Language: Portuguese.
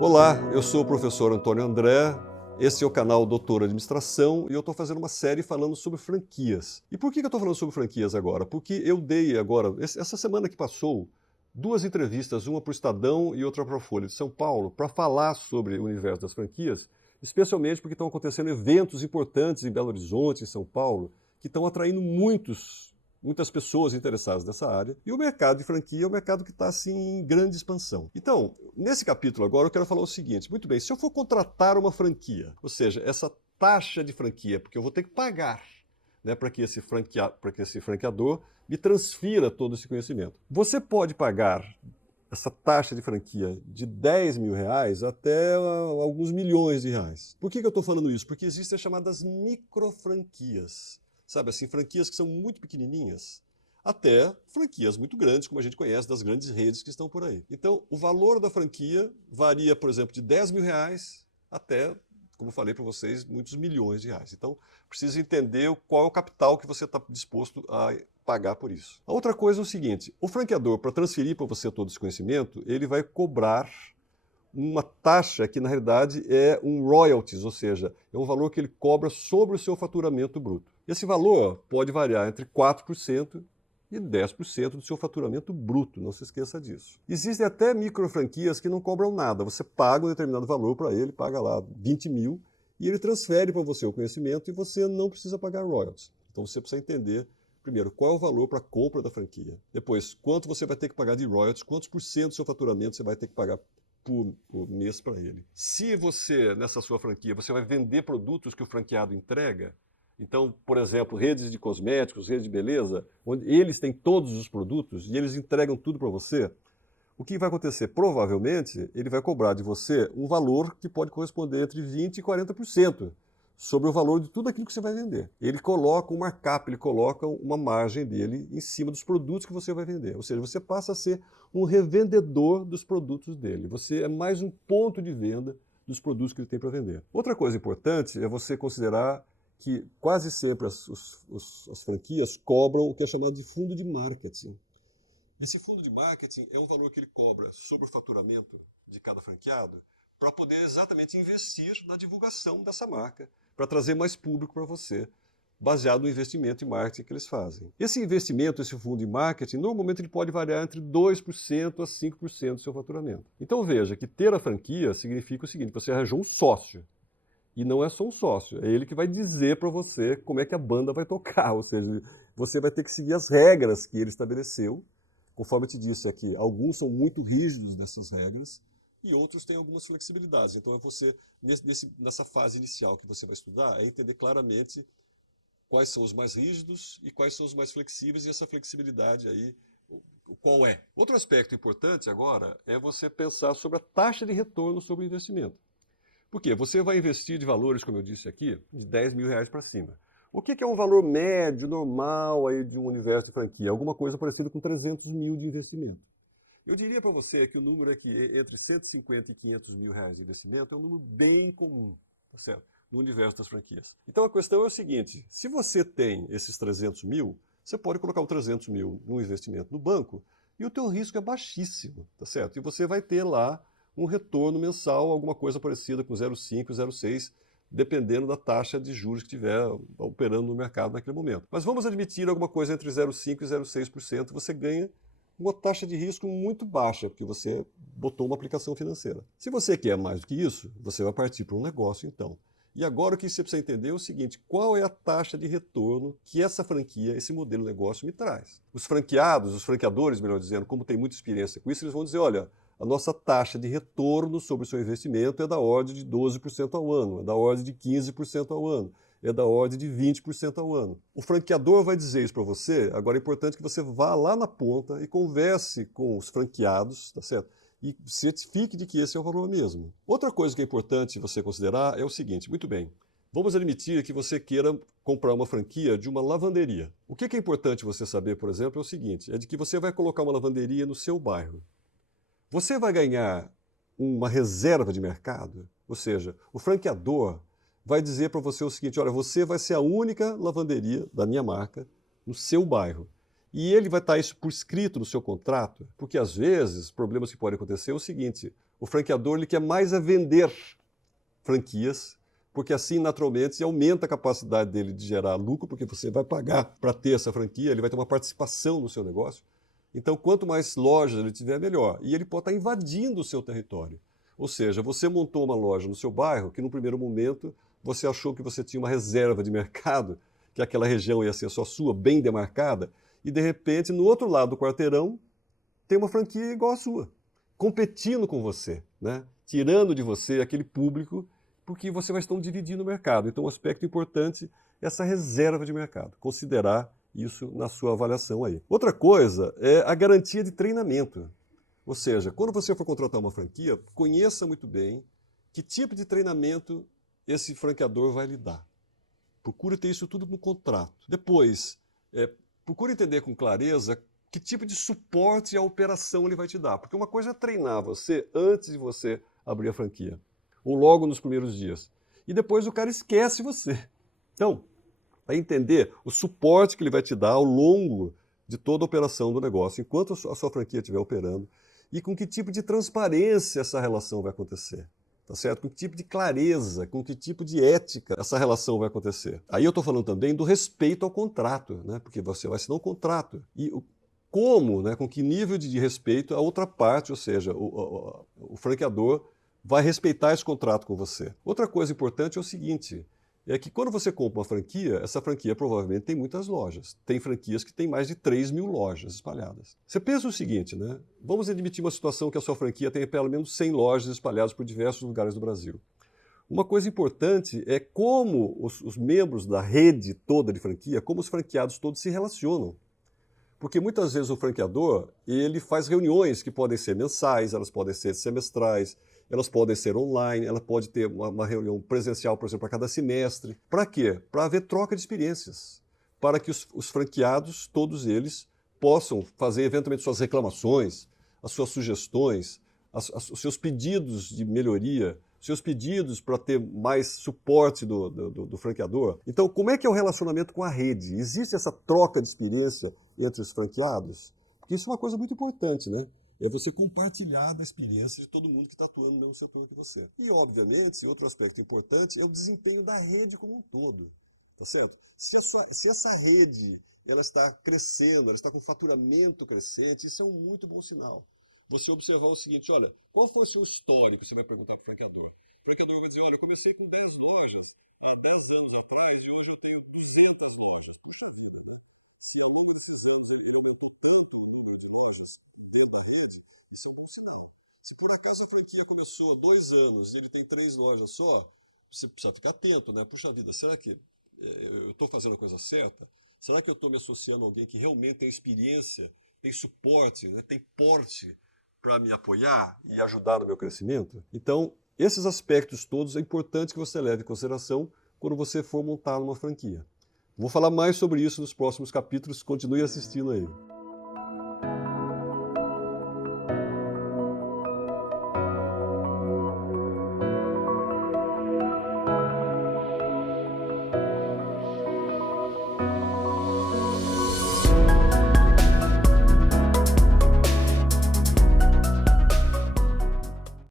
Olá, eu sou o professor Antônio André, esse é o canal Doutor Administração e eu estou fazendo uma série falando sobre franquias. E por que eu estou falando sobre franquias agora? Porque eu dei agora, essa semana que passou, duas entrevistas, uma para o Estadão e outra para a Folha de São Paulo, para falar sobre o universo das franquias, especialmente porque estão acontecendo eventos importantes em Belo Horizonte, em São Paulo, que estão atraindo muitas pessoas interessadas nessa área, e o mercado de franquia é um mercado que está assim, em grande expansão. Então, nesse capítulo agora eu quero falar o seguinte, muito bem, se eu for contratar uma franquia, ou seja, essa taxa de franquia, porque eu vou ter que pagar, né, para que esse franqueador me transfira todo esse conhecimento. Você pode pagar essa taxa de franquia de R$10.000 até alguns milhões de reais. Por que eu estou falando isso? Porque existem as chamadas microfranquias. Sabe assim, franquias que são muito pequenininhas, até franquias muito grandes, como a gente conhece das grandes redes que estão por aí. Então, o valor da franquia varia, por exemplo, de R$10.000 até, como falei para vocês, muitos milhões de reais. Então, precisa entender qual é o capital que você está disposto a pagar por isso. A outra coisa é o seguinte, o franqueador, para transferir para você todo esse conhecimento, ele vai cobrar uma taxa que, na realidade, é um royalties, ou seja, é um valor que ele cobra sobre o seu faturamento bruto. Esse valor pode variar entre 4% e 10% do seu faturamento bruto, não se esqueça disso. Existem até microfranquias que não cobram nada, você paga um determinado valor para ele, paga lá 20 mil, e ele transfere para você o conhecimento e você não precisa pagar royalties. Então você precisa entender, primeiro, qual é o valor para a compra da franquia. Depois, quanto você vai ter que pagar de royalties, quantos por cento do seu faturamento você vai ter que pagar por mês para ele. Se você, nessa sua franquia, você vai vender produtos que o franqueado entrega, então, por exemplo, redes de cosméticos, redes de beleza, onde eles têm todos os produtos e eles entregam tudo para você, o que vai acontecer? Provavelmente, ele vai cobrar de você um valor que pode corresponder entre 20% e 40% sobre o valor de tudo aquilo que você vai vender. Ele coloca um markup, ele coloca uma margem dele em cima dos produtos que você vai vender. Ou seja, você passa a ser um revendedor dos produtos dele. Você é mais um ponto de venda dos produtos que ele tem para vender. Outra coisa importante é você considerar que quase sempre as franquias cobram o que é chamado de fundo de marketing. Esse fundo de marketing é um valor que ele cobra sobre o faturamento de cada franqueado para poder exatamente investir na divulgação dessa marca, para trazer mais público para você, baseado no investimento em marketing que eles fazem. Esse investimento, esse fundo de marketing, normalmente ele pode variar entre 2% a 5% do seu faturamento. Então veja que ter a franquia significa o seguinte, você arranjou um sócio. E não é só um sócio, é ele que vai dizer para você como é que a banda vai tocar, ou seja, você vai ter que seguir as regras que ele estabeleceu. Conforme eu te disse aqui, alguns são muito rígidos nessas regras e outros têm algumas flexibilidades. Então é você, nessa fase inicial que você vai estudar, é entender claramente quais são os mais rígidos e quais são os mais flexíveis e essa flexibilidade aí, qual é. Outro aspecto importante agora é você pensar sobre a taxa de retorno sobre o investimento. Por quê? Você vai investir de valores, como eu disse aqui, de R$10.000 para cima. O que é um valor médio, normal aí de um universo de franquia? Alguma coisa parecida com 300 mil de investimento. Eu diria para você que o número aqui, entre 150 e 500 mil reais de investimento, é um número bem comum, tá certo? No universo das franquias. Então a questão é o seguinte, se você tem esses 300 mil, você pode colocar o 300 mil no investimento no banco e o teu risco é baixíssimo, tá certo? E você vai ter lá um retorno mensal, alguma coisa parecida com 0,5, 0,6, dependendo da taxa de juros que estiver operando no mercado naquele momento. Mas vamos admitir alguma coisa entre 0,5% e 0,6%, você ganha uma taxa de risco muito baixa, porque você botou uma aplicação financeira. Se você quer mais do que isso, você vai partir para um negócio então. E agora o que você precisa entender é o seguinte, qual é a taxa de retorno que essa franquia, esse modelo de negócio me traz? Os franqueados, os franqueadores, melhor dizendo, como tem muita experiência com isso, eles vão dizer, olha, a nossa taxa de retorno sobre o seu investimento é da ordem de 12% ao ano, é da ordem de 15% ao ano, é da ordem de 20% ao ano. O franqueador vai dizer isso para você, agora é importante que você vá lá na ponta e converse com os franqueados, tá certo? E certifique de que esse é o valor mesmo. Outra coisa que é importante você considerar é o seguinte, muito bem, vamos admitir que você queira comprar uma franquia de uma lavanderia. O que é importante você saber, por exemplo, é o seguinte, é de que você vai colocar uma lavanderia no seu bairro. Você vai ganhar uma reserva de mercado, ou seja, o franqueador vai dizer para você o seguinte, olha, você vai ser a única lavanderia da minha marca no seu bairro. E ele vai estar isso por escrito no seu contrato, porque às vezes, problemas que podem acontecer é o seguinte, o franqueador ele quer mais é vender franquias, porque assim, naturalmente, você aumenta a capacidade dele de gerar lucro, porque você vai pagar para ter essa franquia, ele vai ter uma participação no seu negócio. Então, quanto mais lojas ele tiver, melhor. E ele pode estar invadindo o seu território. Ou seja, você montou uma loja no seu bairro que, no primeiro momento, você achou que você tinha uma reserva de mercado, que aquela região ia ser só sua, bem demarcada, e, de repente, no outro lado do quarteirão, tem uma franquia igual à sua, competindo com você, né? Tirando de você aquele público, porque você vai estar dividindo o mercado. Então, um aspecto importante é essa reserva de mercado, considerar isso na sua avaliação aí. Outra coisa é a garantia de treinamento. Ou seja, quando você for contratar uma franquia, conheça muito bem que tipo de treinamento esse franqueador vai lhe dar. Procure ter isso tudo no contrato. Depois, procure entender com clareza que tipo de suporte à operação ele vai te dar. Porque uma coisa é treinar você antes de você abrir a franquia, ou logo nos primeiros dias. E depois o cara esquece você. Então, é entender o suporte que ele vai te dar ao longo de toda a operação do negócio, enquanto a sua franquia estiver operando, e com que tipo de transparência essa relação vai acontecer. Tá certo? Com que tipo de clareza, com que tipo de ética essa relação vai acontecer. Aí eu estou falando também do respeito ao contrato, né? Porque você vai assinar um contrato. E como, né? Com que nível de respeito a outra parte, ou seja, o franqueador vai respeitar esse contrato com você. Outra coisa importante é o seguinte, é que quando você compra uma franquia, essa franquia provavelmente tem muitas lojas. Tem franquias que têm mais de 3.000 lojas espalhadas. Você pensa o seguinte, né? Vamos admitir uma situação que a sua franquia tenha pelo menos 100 lojas espalhadas por diversos lugares do Brasil. Uma coisa importante é como os membros da rede toda de franquia, como os franqueados todos se relacionam. Porque muitas vezes o franqueador, ele faz reuniões que podem ser mensais, elas podem ser semestrais, elas podem ser online, ela pode ter uma reunião presencial, por exemplo, a cada semestre. Para quê? Para haver troca de experiências, para que os franqueados, todos eles, possam fazer eventualmente suas reclamações, as suas sugestões, os seus pedidos de melhoria, os seus pedidos para ter mais suporte do franqueador. Então, como é que é o relacionamento com a rede? Existe essa troca de experiência entre os franqueados? Porque isso é uma coisa muito importante, né? É você compartilhar da experiência de todo mundo que está atuando no mesmo setor que você. E, obviamente, outro aspecto importante é o desempenho da rede como um todo. Tá certo? Se essa rede ela está crescendo, ela está com faturamento crescente, isso é um muito bom sinal. Você observar o seguinte, olha, qual foi o seu histórico? Você vai perguntar para o franqueador. O franqueador vai dizer, olha, eu comecei com 10 lojas há 10 anos atrás e hoje eu tenho 200 lojas. Puxa vida, né? Se ao longo desses anos ele aumentou tanto o número de lojas dentro da rede, isso é um bom sinal. Se por acaso a franquia começou há 2 anos e ele tem 3 lojas só, você precisa ficar atento, né? Puxa vida, será que eu estou fazendo a coisa certa? Será que eu estou me associando a alguém que realmente tem experiência, tem suporte, né? Tem porte para me apoiar e ajudar no meu crescimento? Então, esses aspectos todos é importante que você leve em consideração quando você for montar uma franquia. Vou falar mais sobre isso nos próximos capítulos, continue assistindo aí.